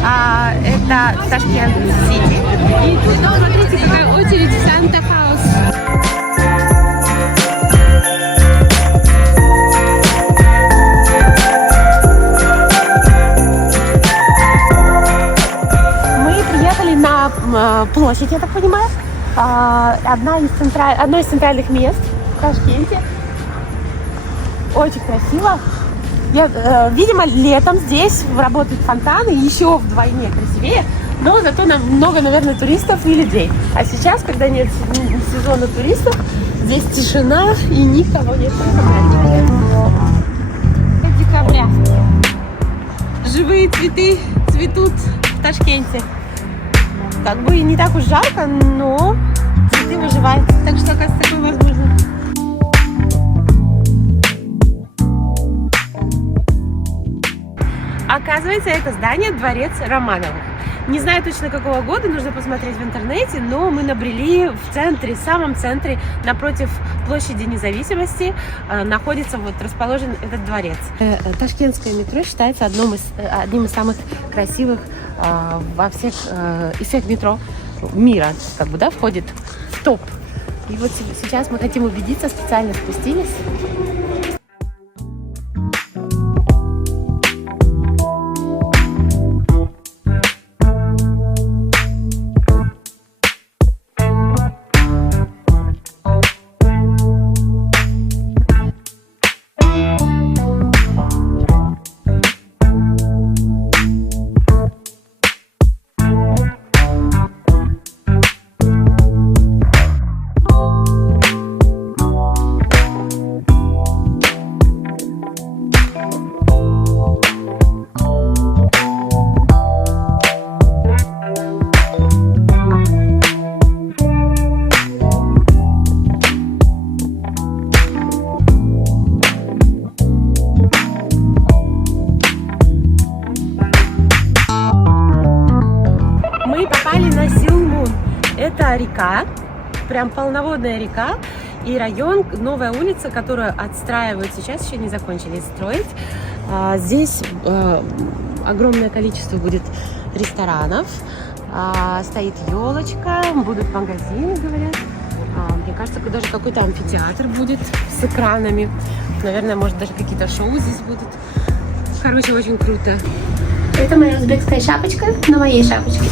Это Ташкент-Сити. И смотрите, какая очередь в Санта-Хаус. Мы приехали на площадь, я так понимаю. Одно из центральных мест в Ташкенте. Очень красиво. Видимо, летом здесь работают фонтаны еще вдвойне красивее, но зато много, наверное, туристов и людей. А сейчас, когда нет сезона туристов, здесь тишина и никого нет. Декабря. Живые цветы цветут в Ташкенте. Как бы и не так уж жарко, но цветы выживают. Так что, оказывается, такое возможно. Оказывается, это здание дворец Романовых. Не знаю точно какого года, нужно посмотреть в интернете, но мы набрели в центре, в самом центре, напротив площади Независимости, находится, расположен этот дворец. Ташкентское метро считается одним из самых красивых из всех метро мира, входит в топ. И вот сейчас мы хотим убедиться, специально спустились. Это река, прям полноводная река, и район, новая улица, которую отстраивают сейчас, еще не закончили строить. Здесь огромное количество будет ресторанов, стоит елочка, будут магазины, говорят. Мне кажется, даже какой-то амфитеатр будет с экранами. Наверное, может, даже какие-то шоу здесь будут. Короче, очень круто. Это моя узбекская шапочка на моей шапочке.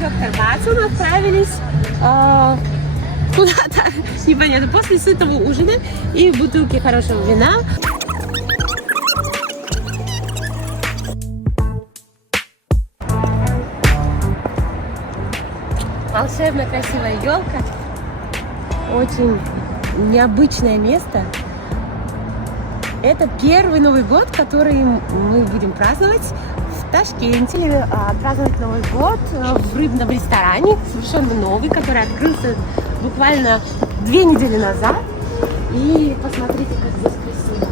Доктор Батсон отправились куда-то, непонятно, после сытого ужина и бутылки хорошего вина. Волшебно красивая елка, очень необычное место. Это первый Новый год, который мы будем праздновать в Ташкенте. Праздновать Новый год в рыбном ресторане, совершенно новый, который открылся буквально 2 недели назад. И посмотрите, как здесь красиво.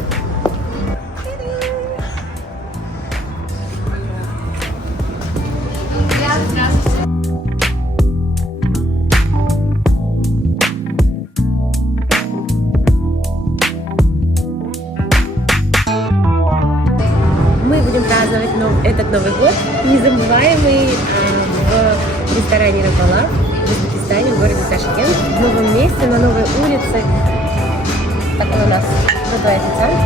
Мы будем праздновать этот Новый год, незабываемый в ресторане «Рыбалав» в Узбекистане, в городе Ташкент, в новом месте, на новой улице. Такой у нас крутой официант.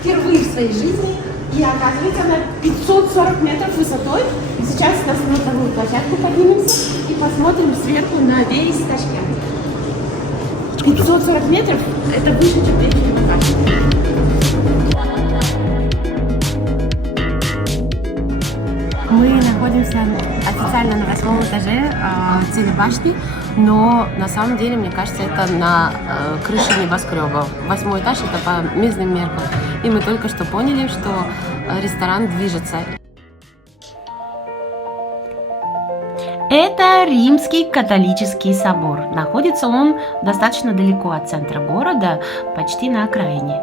Впервые в своей жизни, и оказывается, она 540 метров высотой, Сейчас на смотровую площадку поднимемся и посмотрим сверху на весь Ташкент. 540 метров – это выше, чем Эйфелева башня. Мы находимся официально на 8-м этаже телебашни, но на самом деле, мне кажется, это на крыше небоскреба. 8-й этаж – это по местным меркам. И мы только что поняли, что ресторан движется. Это Римский католический собор. Находится он достаточно далеко от центра города, почти на окраине.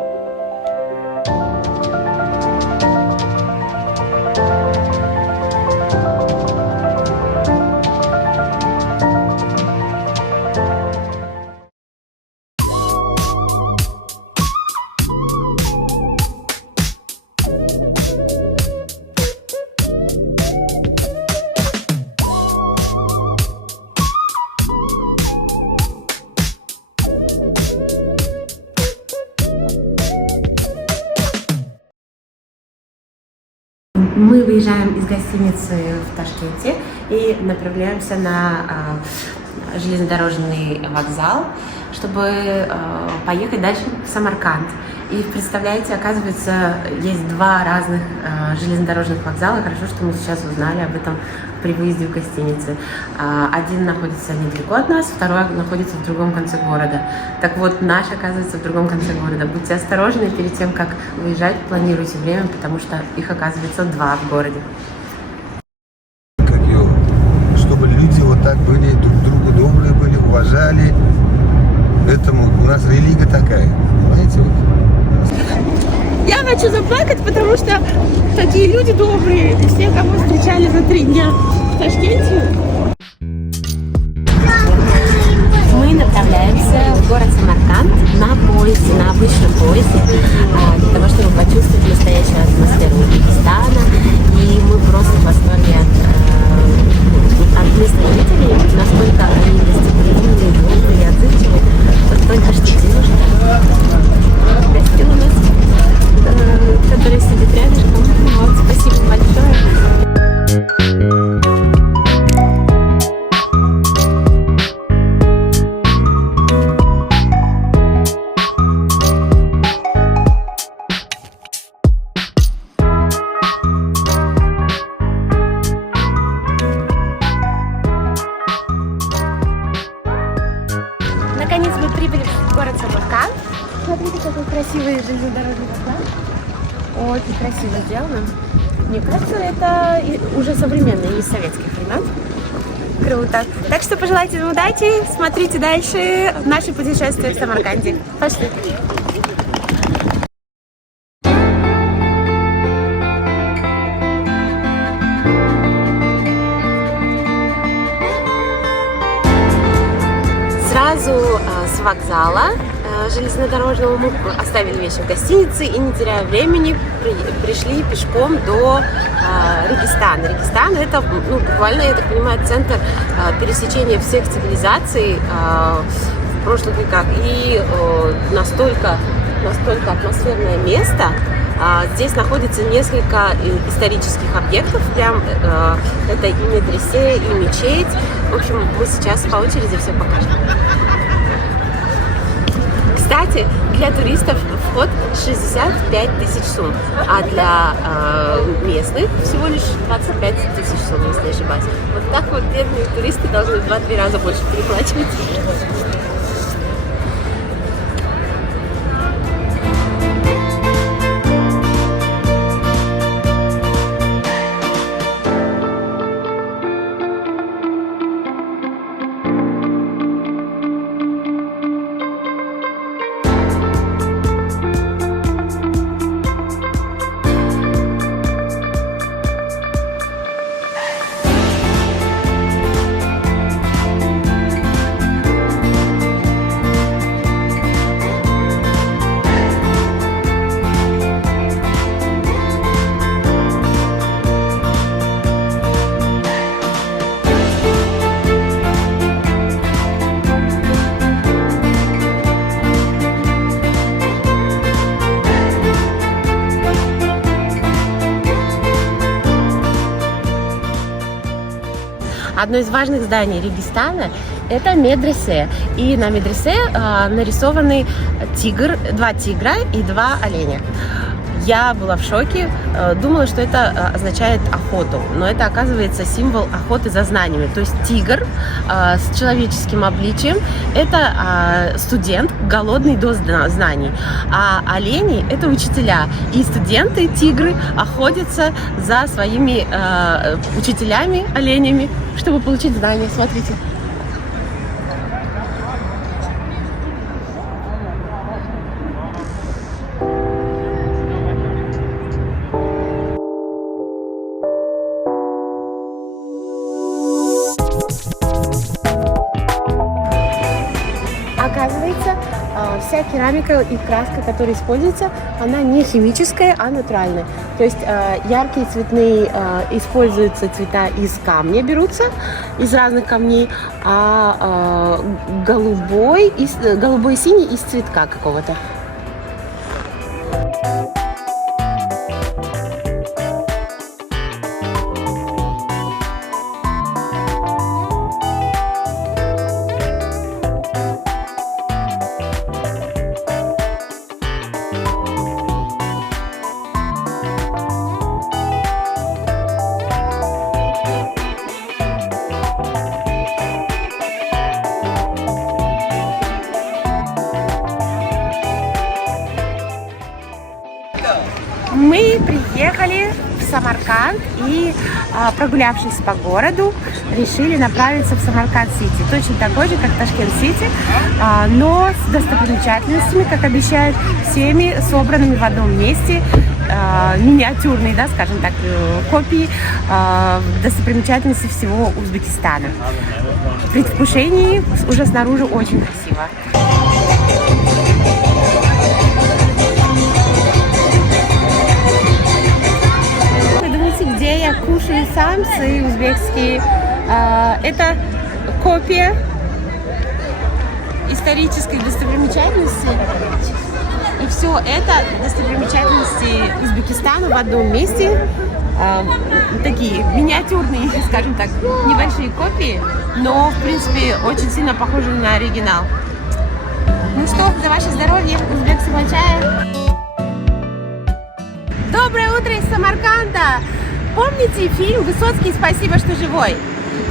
Мы выезжаем из гостиницы в Ташкенте и направляемся на железнодорожный вокзал, чтобы поехать дальше в Самарканд. И представляете, оказывается, есть два разных железнодорожных вокзала. Хорошо, что мы сейчас узнали об этом при выезде в гостинице. Один находится недалеко от нас, второй находится в другом конце города. Так вот, наш оказывается в другом конце города. Будьте осторожны перед тем, как выезжать, планируйте время, потому что их оказывается два в городе. Чтобы люди вот так были, друг другу добрые были, уважали. Этому у нас религия такая, понимаете? Я хочу заплакать, потому что такие люди добрые, все, кого встречали за 3 дня в Ташкенте. Мы направляемся в город Самарканд на поезде, на обычном поезде, для того, чтобы почувствовать настоящую атмосферу Узбекистана. И мы просто в восторге от местных жителей, насколько они гостеприимные, добрые, отзывчивые. Вот только что девушка гостила нас, которая сидит рядышком. Вот, спасибо большое. Наконец мы прибыли в город Самарканд. Смотрите, какой красивый железнодорожный вокзал. Очень красиво сделано. Мне кажется, это уже современный, из советских времен. Круто. Так что пожелайте им удачи, смотрите дальше наши путешествия в Самарканде. Пошли. Сразу с вокзала железнодорожного мы оставили вещи в гостинице и, не теряя времени, пришли пешком до Регистана. Регистан — это, буквально, я так понимаю, центр пересечения всех цивилизаций в прошлых веках. И настолько атмосферное место. Здесь находится несколько исторических объектов, прям это и медресе, и мечеть. В общем, мы сейчас по очереди все покажем. Кстати, для туристов вход 65 тысяч сум, а для местных всего лишь 25 тысяч сум, если не ошибаюсь. Вот так вот бедные туристы должны в 2-3 раза больше переплачивать. одно из важных зданий Регистана – это медресе. И на медресе нарисованы два тигра и 2 оленя. Я была в шоке, думала, что это означает охоту, но это, оказывается, символ охоты за знаниями. То есть тигр с человеческим обличием – это студент, голодный до знаний, а олени – это учителя. И студенты, тигры, охотятся за своими учителями, оленями, чтобы получить знания. Смотрите. Оказывается, вся керамика и краска, которая используется, она не химическая, а натуральная. То есть яркие цветные используются цвета из камня, берутся из разных камней, а голубой и синий из цветка какого-то. Мы приехали в Самарканд и, прогулявшись по городу, решили направиться в Самарканд-Сити. Точно такой же, как Ташкент-Сити, но с достопримечательностями, как обещают, всеми собранными в одном месте, миниатюрные, да, скажем так, копии достопримечательностей всего Узбекистана. В предвкушении уже снаружи очень красиво. Где я кушаю самсы узбекские. Это копия исторической достопримечательности. И все это достопримечательности Узбекистана в одном месте. Такие миниатюрные, скажем так, небольшие копии, но в принципе очень сильно похожи на оригинал. Ну что, за ваше здоровье, узбек Самачая. Доброе утро из Самарканда! Помните фильм «Высоцкий, спасибо, что живой»?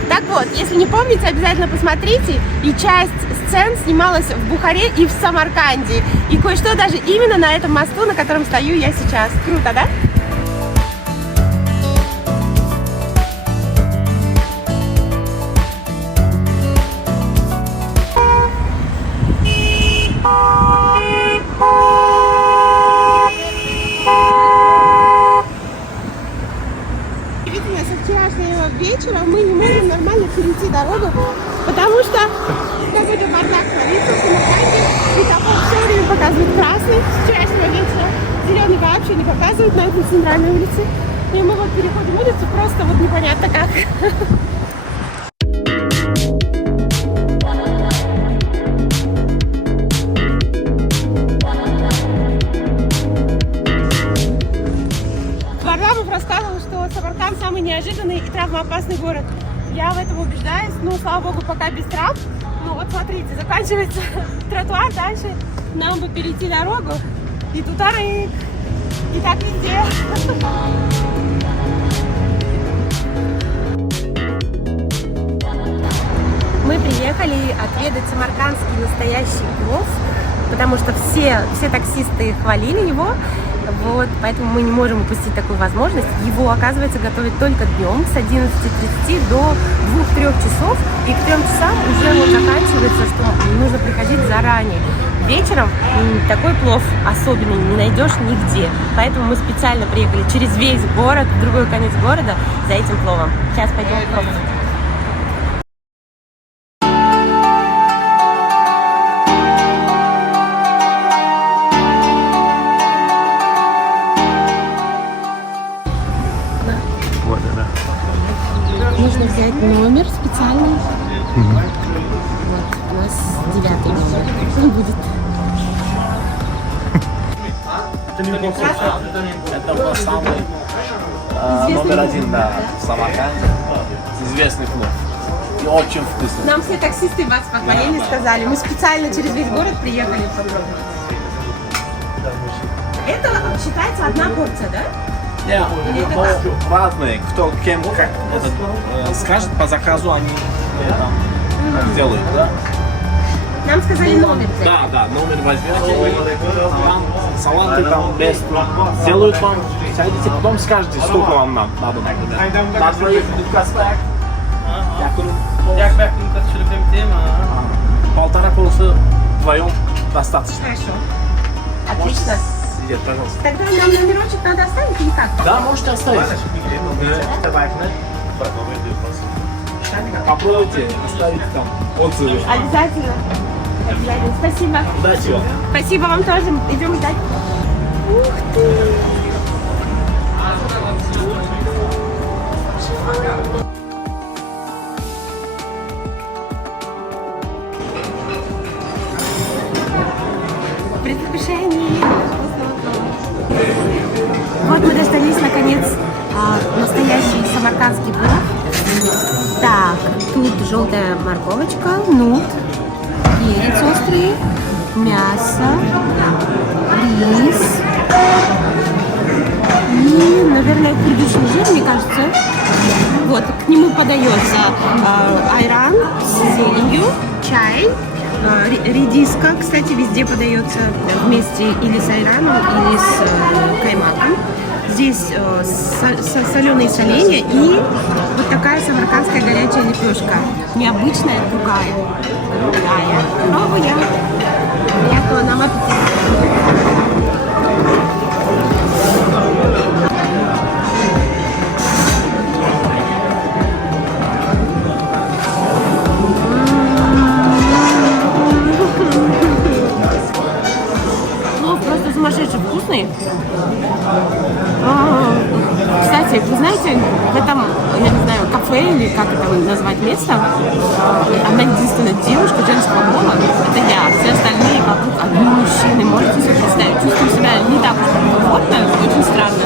Так вот, если не помните, обязательно посмотрите. И часть сцен снималась в Бухаре и в Самарканде. И кое-что даже именно на этом мосту, на котором стою я сейчас. Круто, да? Вечера мы не можем нормально перейти дорогу, потому что какой-то бардак творится в Самарканде, светофор все время показывает красный с вчерашнего вечера, зеленый вообще не показывает на этой центральной улице, и мы вот переходим улицу просто вот непонятно как. Рассказывал, что Самарканд самый неожиданный и травмоопасный город. Я в этом убеждаюсь, но, слава богу, пока без травм. Ну вот смотрите, заканчивается тротуар, дальше нам бы перейти дорогу, и тут арык, и так везде. Мы приехали отведать самаркандский настоящий плов, потому что все таксисты хвалили его. Вот, поэтому мы не можем упустить такую возможность. Его, оказывается, готовят только днем с 11:30 до 2-3 часов. И к 3 часам уже вот заканчивается, что нужно приходить заранее. Вечером такой плов особенный не найдешь нигде. Поэтому мы специально приехали через весь город, в другой конец города, за этим пловом. Сейчас пойдем пробовать. Нужно взять номер специальный. Вот, у нас 9-й номер. Он будет. Это был самый номер один, да, в Самарканде. Известный плов. и очень вкусно. Нам все таксисты вас похвалили, сказали. Мы специально через весь город приехали попробовать. Это считается одна порция, да? Да, разные. Кто кем как скажет по заказу, они сделают. Да? Нам сказали номер. Да, номер возьмете, салаты там без сделают вам, сядете, потом скажете, сколько вам надо. Надо проехать в Каспак. Полтора полоса вдвоем достаточно. Хорошо. Отлично. Сидеть, пожалуйста. Тогда нам номерочек надо оставить или как? Да, можете оставить. Попробуйте оставить там отзывы. Обязательно. Обязательно. Спасибо. Удачи вам. Спасибо вам тоже. Идем ждать. Ух ты. Предвкушение. Вот мы дождались наконец настоящий самаркандский плов. Так, тут желтая морковочка, нут, перец острый, мясо, рис и, наверное, курдючный жир, мне кажется. Вот, к нему подается айран с зеленью, чай, редиска, кстати, везде подается вместе или с айраном, или с каймаком. Здесь соленые соленья и вот такая самаркандская горячая лепешка. Необычная, другая. Пробуем. Приятного нам аппетита. Плов просто сумасшедший вкусный. Кстати, вы знаете, в этом, я не знаю, кафе или как это назвать место, одна единственная девушка женского пола, это я. Все остальные вокруг одни мужчины. Можете себе представить? Чувствую себя не так комфортно, очень странно.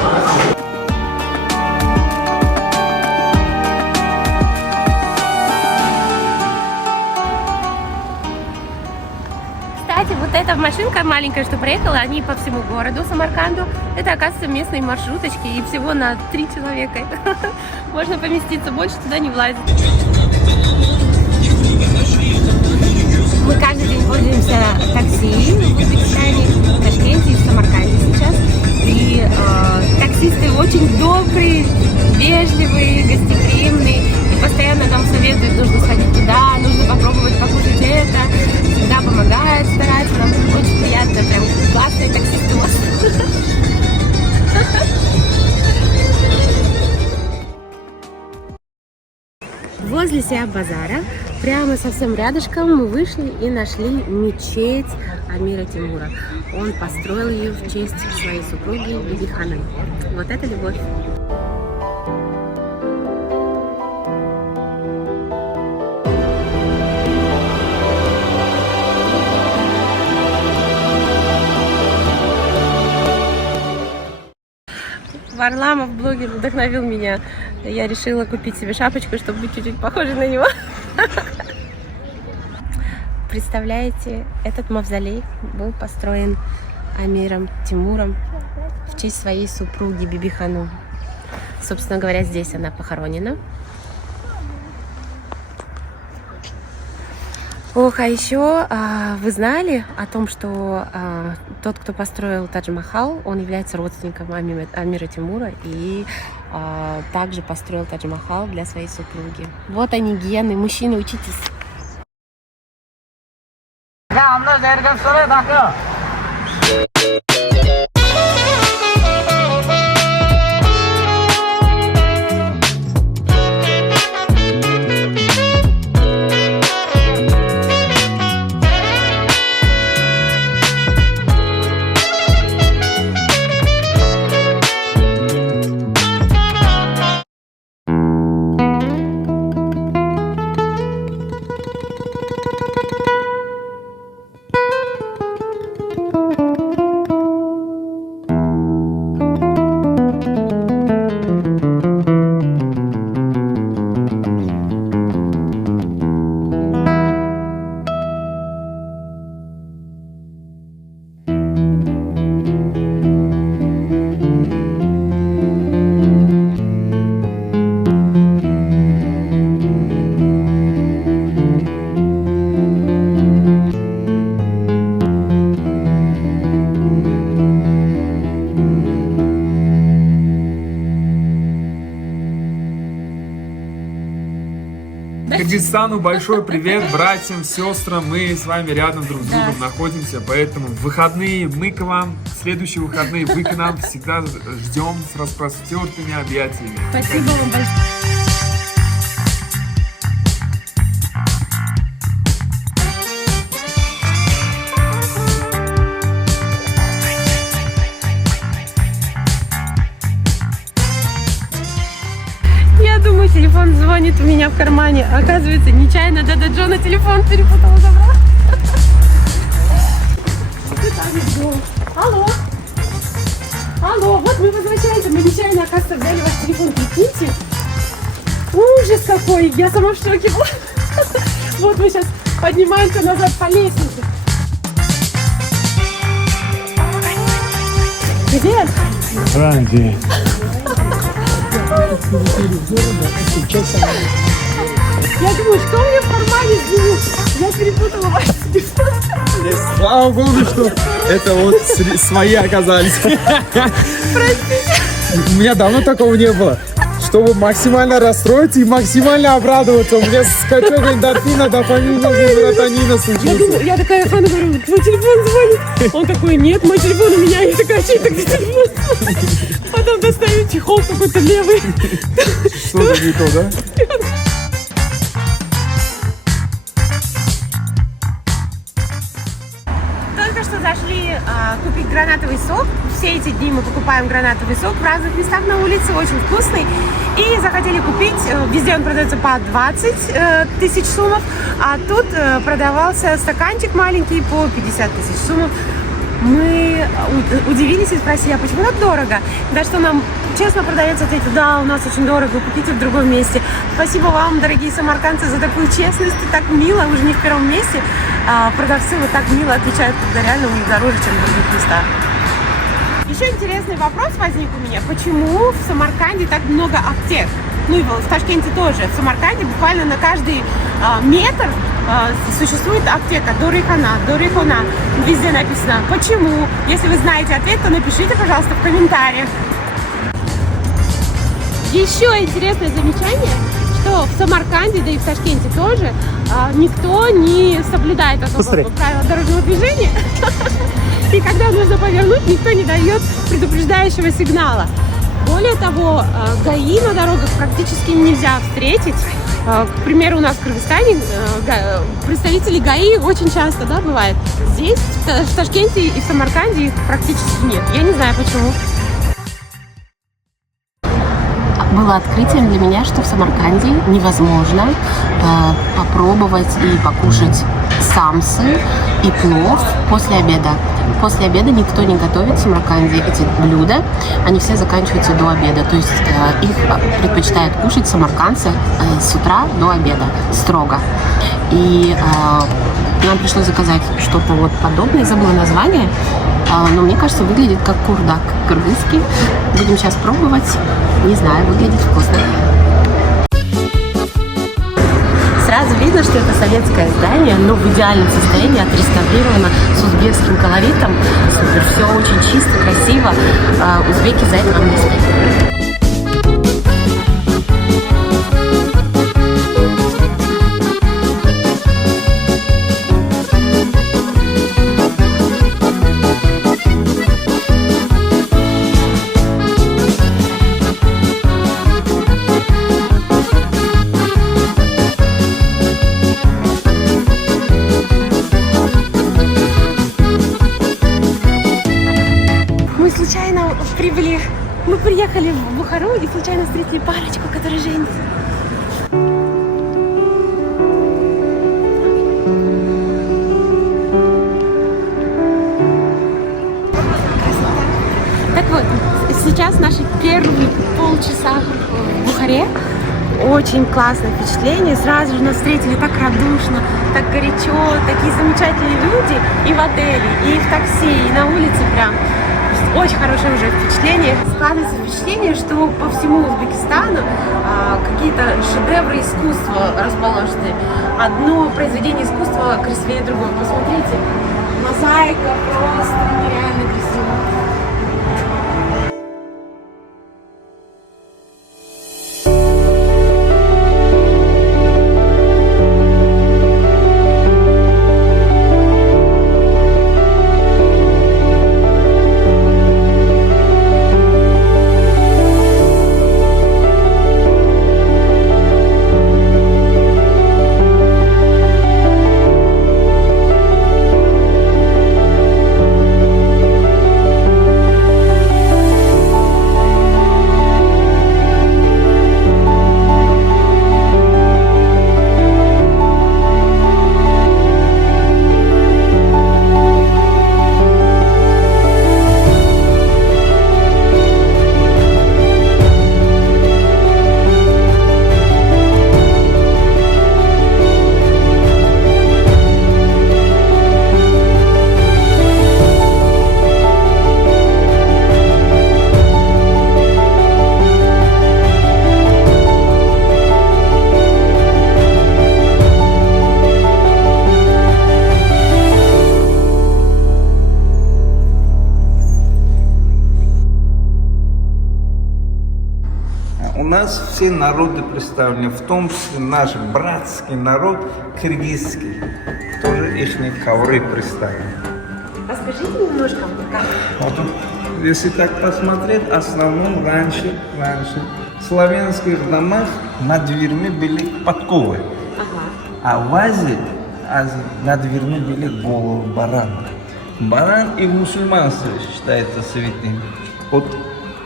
Кстати, вот эта машинка маленькая, что проехала, они по всему городу Самарканду. Это, оказывается, местные маршруточки, и всего на 3 человека. Можно поместиться, больше туда не влазит. Мы каждый день пользуемся такси в Узбекистане, в Ташкенте и в Самарканде сейчас. И таксисты очень добрые, вежливые, гостеприимные. И постоянно нам советуют, нужно сходить туда, нужно попробовать покушать это. Всегда помогает, старается, нам очень приятно, прям классные таксисты у вас. Возле себя базара, прямо совсем рядышком, мы вышли и нашли мечеть Амира Тимура. Он построил ее в честь своей супруги Биби Ханум. Вот это любовь. Варламов, блогер, вдохновил меня. Я решила купить себе шапочку, чтобы быть чуть-чуть похожей на него. Представляете, этот мавзолей был построен Амиром Тимуром в честь своей супруги Биби Ханум. Собственно говоря, здесь она похоронена. Ох, а еще вы знали о том, что тот, кто построил Тадж-Махал, он является родственником Амира Тимура и также построил Тадж-Махал для своей супруги. Вот они гены, мужчины, учитесь. Узбекистану большой привет, братьям, сестрам. Мы с вами рядом друг с другом находимся, поэтому в выходные мы к вам, в следующие выходные вы к нам всегда ждем с распростертыми объятиями. Спасибо вам большое. Я думаю, телефон звонит у меня в кармане. Оказывается, нечаянно Дада Джона телефон перепутала, забрала. Алло. Алло, вот мы возвращаемся. Мы нечаянно, оказывается, взяли ваш телефон. Прикиньте. Ужас какой. Я сама в шоке была. Вот мы сейчас поднимаемся назад по лестнице. Привет. Ранди. Я думаю, что у меня в кармане сдвинул? Я перепутала ваш телефон. Слава богу, что это вот свои оказались. Простите. У меня давно такого не было. Чтобы максимально расстроиться и максимально обрадоваться. У меня скачок эндорфина, дофамина, серотонина случился. Я такая Хану говорю, твой телефон звонит. Он такой, нет, мой телефон у меня. Я такая, чей тогда телефон? Потом достаю чехол какой-то левый. Что-то не то, да? Только что зашли купить гранатовый сок. Все эти дни мы покупаем гранатовый сок в разных местах на улице, очень вкусный. И захотели купить, везде он продается по 20 тысяч сумов, а тут продавался стаканчик маленький по 50 тысяч сумов. Мы удивились и спросили, а почему так дорого? Да что нам честно продавец ответил, да, у нас очень дорого, купите в другом месте. Спасибо вам, дорогие самаркандцы, за такую честность, так мило, вы же не в первом месте. Продавцы вот так мило отвечают, когда реально у них дороже, чем в других местах. Еще интересный вопрос возник у меня, почему в Самарканде так много аптек? Ну и в Ташкенте тоже. В Самарканде буквально на каждый метр существует аптека Дорихона. Везде написано. Почему? Если вы знаете ответ, то напишите, пожалуйста, в комментариях. Еще интересное замечание, что в Самарканде, да и в Ташкенте тоже, никто не соблюдает особо правила дорожного движения. И когда нужно повернуть, никто не дает предупреждающего сигнала. Более того, ГАИ на дорогах практически нельзя встретить. К примеру, у нас в Кыргызстане представители ГАИ очень часто, да, бывает. Здесь, в Ташкенте и в Самарканде их практически нет. Я не знаю почему. Было открытием для меня, что в Самарканде невозможно попробовать и покушать самсы и плов после обеда. После обеда никто не готовит в Самарканде эти блюда, они все заканчиваются до обеда, то есть их предпочитают кушать самаркандцы с утра до обеда, строго. И нам пришлось заказать что-то вот подобное, забыла название, но мне кажется, выглядит как курдак кыргызский. Будем сейчас пробовать, не знаю, выглядит вкусно. Сразу видно, что это советское здание, но в идеальном состоянии, отреставрировано с узбекским колоритом. Супер, все очень чисто, красиво. Узбеки за это нам не спят. Мы приехали в Бухару и случайно встретили парочку, которые женятся. Так вот, сейчас наши первые полчаса в Бухаре. Очень классное впечатление. Сразу же нас встретили так радушно, так горячо, такие замечательные люди и в отеле, и в такси, и на улице прям. Очень хорошее уже впечатление. Складывается впечатление, что по всему Узбекистану какие-то шедевры искусства расположены. Одно произведение искусства красивее другого. Посмотрите, мозаика просто нереально красиво. нас все народы представлены, в том числе наш братский народ, киргизский, тоже их ковры представлены. Расскажите немножко, как. Вот, если так посмотреть, в основном раньше в славянских домах над дверьми были подковы, а в Азии над дверьми были головы барана. Баран и в мусульманстве считается святым. Вот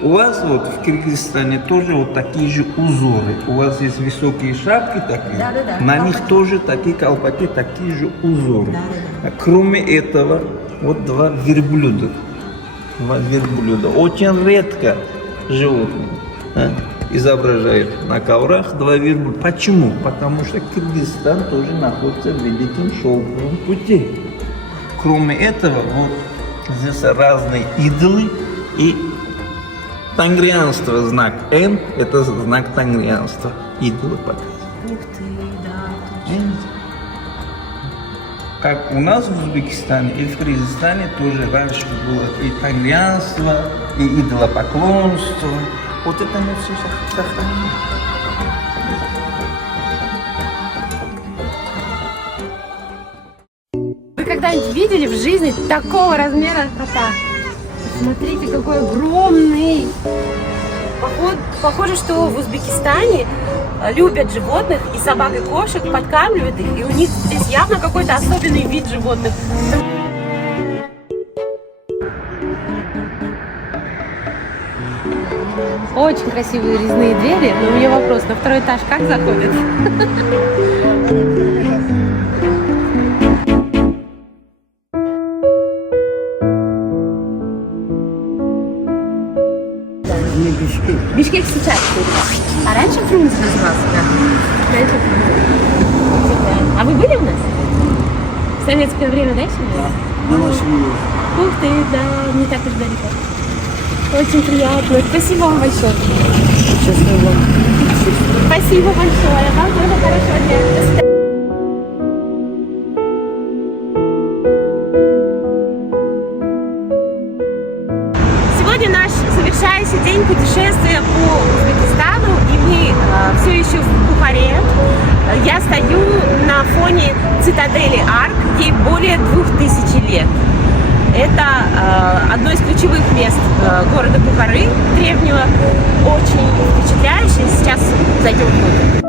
у вас вот в Киргизстане тоже вот такие же узоры. У вас есть высокие шапки такие, Да-да-да, на них колпаки. тоже такие колпаки, такие же узоры. Да-да-да. Кроме этого, вот два верблюда. Очень редко животные изображают на коврах два верблюда. Почему? Потому что Киргизстан тоже находится в Великом Шелковом пути. Кроме этого, вот здесь разные идолы и тангрианство, знак Н, это знак тангрианства. Идолы показывают. Ух ты, да. Видите? Как у нас в Узбекистане и в Кыргызстане тоже раньше было и тангрианство, и идолопоклонство. Вот это мы все сохранили. Вы когда-нибудь видели в жизни такого размера кота? Смотрите, какой огромный! Похоже, что в Узбекистане любят животных, и собак, и кошек, подкармливают их, и у них здесь явно какой-то особенный вид животных. Очень красивые резные двери, но у меня вопрос, на второй этаж как заходят? Бишкек сейчас. А раньше Фрунзе назывался, да? Раньше Фрунзе. А вы были у нас? В советское время, да, еще были? На машине. Ух ты, да, не так уж далеко. Очень приятно. Спасибо вам большое. Счастливо. Спасибо большое. Вам тоже хорошего дня. До свидания. Сегодня наш завершающий день путешествия по Узбекистану, и мы все еще в Бухаре. Я стою на фоне цитадели Арк, ей более 2000 лет. Это одно из ключевых мест города Бухары, древнего, очень впечатляющее. Сейчас зайдем внутрь.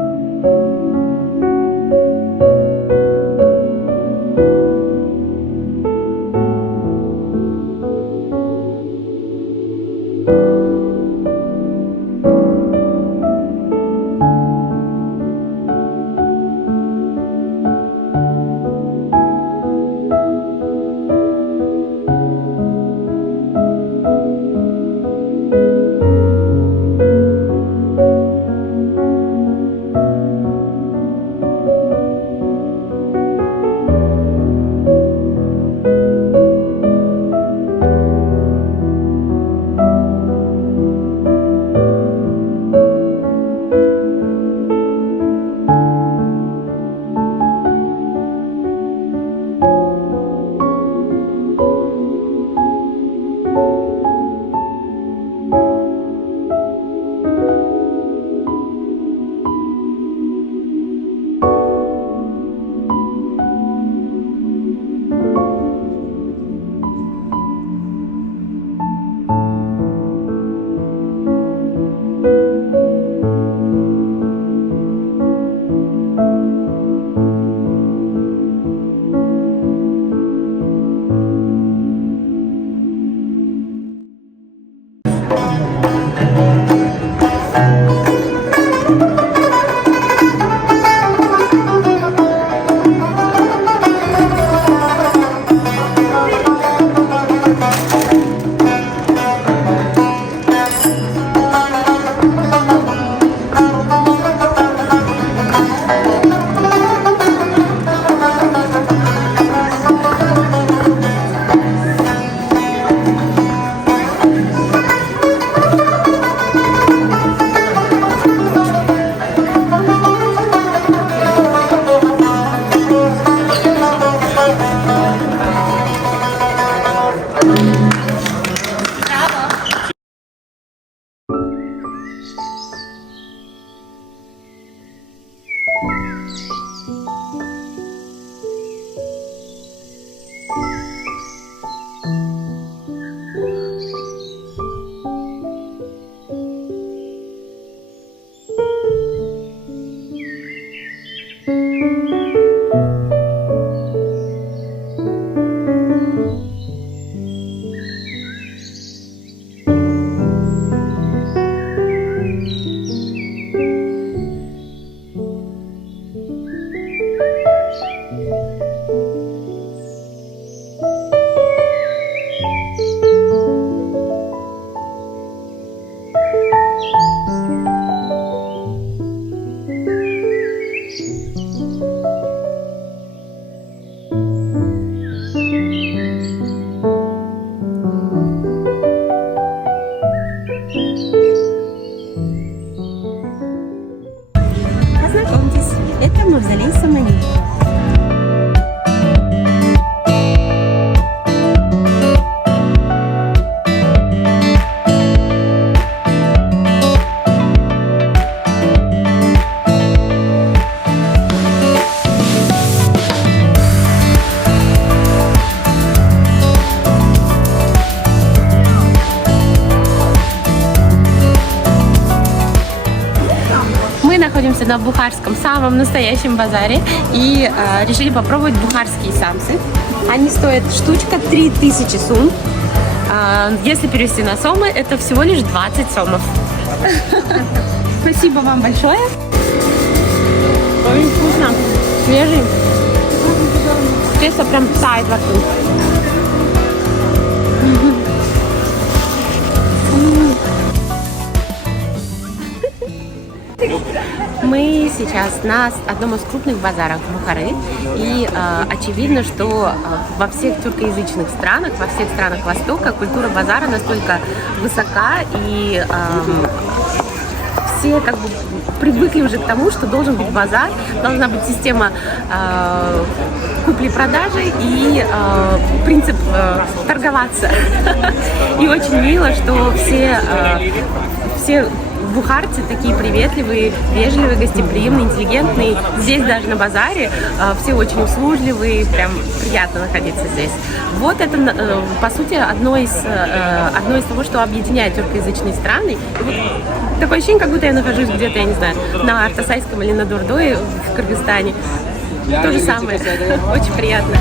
находимся на бухарском, самом настоящем базаре. И решили попробовать бухарские самсы. Они стоят штучка 3000 сум. Если перевести на сомы, это всего лишь 20 сомов. Спасибо вам большое. Очень вкусно, свежий. Тесто прям тает во рту. Мы сейчас на одном из крупных базаров Бухары, и очевидно, что во всех тюркоязычных странах, во всех странах Востока культура базара настолько высока, и все как бы привыкли уже к тому, что должен быть базар, должна быть система купли-продажи и принцип торговаться. И очень мило, что все бухарцы такие приветливые, вежливые, гостеприимные, интеллигентные. Здесь даже на базаре все очень услужливые, прям приятно находиться здесь. Вот это, по сути, одно из того, что объединяет тюркоязычные страны. И вот такое ощущение, как будто я нахожусь где-то, я не знаю, на Артасайском или на Дурдое в Кыргызстане. То же самое. Очень приятно.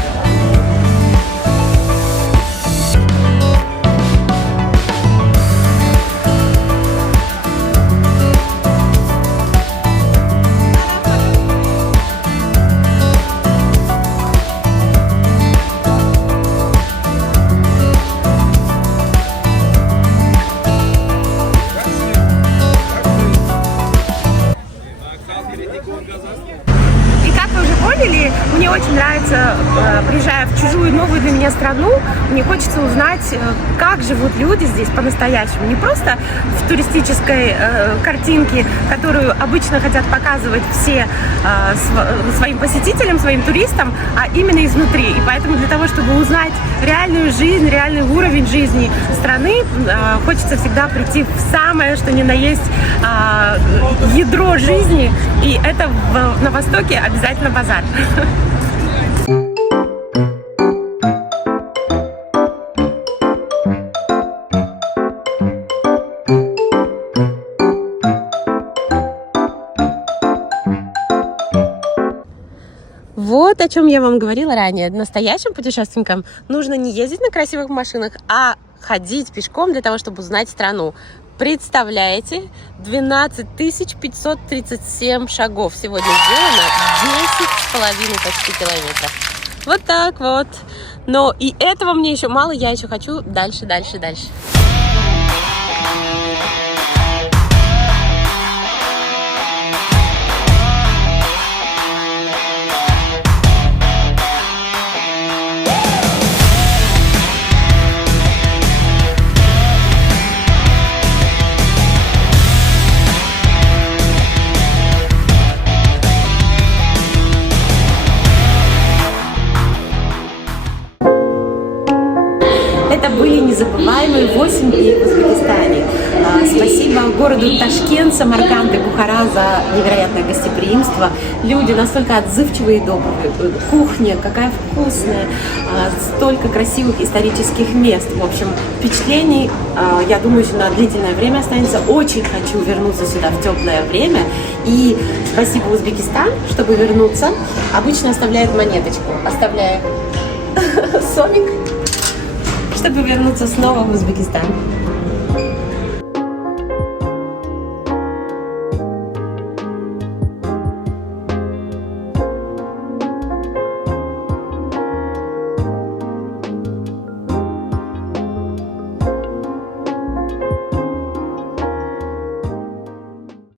Мне очень нравится, приезжая в чужую, новую для меня страну, мне хочется узнать, как живут люди здесь по-настоящему. Не просто в туристической картинке, которую обычно хотят показывать все своим посетителям, своим туристам, а именно изнутри. И поэтому для того, чтобы узнать реальную жизнь, реальный уровень жизни страны, хочется всегда прийти в самое, что ни на есть, ядро жизни. И это на Востоке обязательно базар. Вот о чем я вам говорила ранее. Настоящим путешественникам нужно не ездить на красивых машинах, а ходить пешком для того, чтобы узнать страну. Представляете, 12 537 шагов сегодня сделано, 10,5 почти километров. Вот так вот. Но и этого мне еще мало, я еще хочу дальше. Это были незабываемые 8 дней в Узбекистане. Спасибо городу Ташкент, Самарканд и Бухара за невероятное гостеприимство. Люди настолько отзывчивые и добрые. Кухня какая вкусная. Столько красивых исторических мест. В общем, впечатлений, я думаю, еще на длительное время останется. Очень хочу вернуться сюда в теплое время. И спасибо Узбекистан, чтобы вернуться. Обычно оставляет монеточку. Оставляю сомик, чтобы вернуться снова в Узбекистан.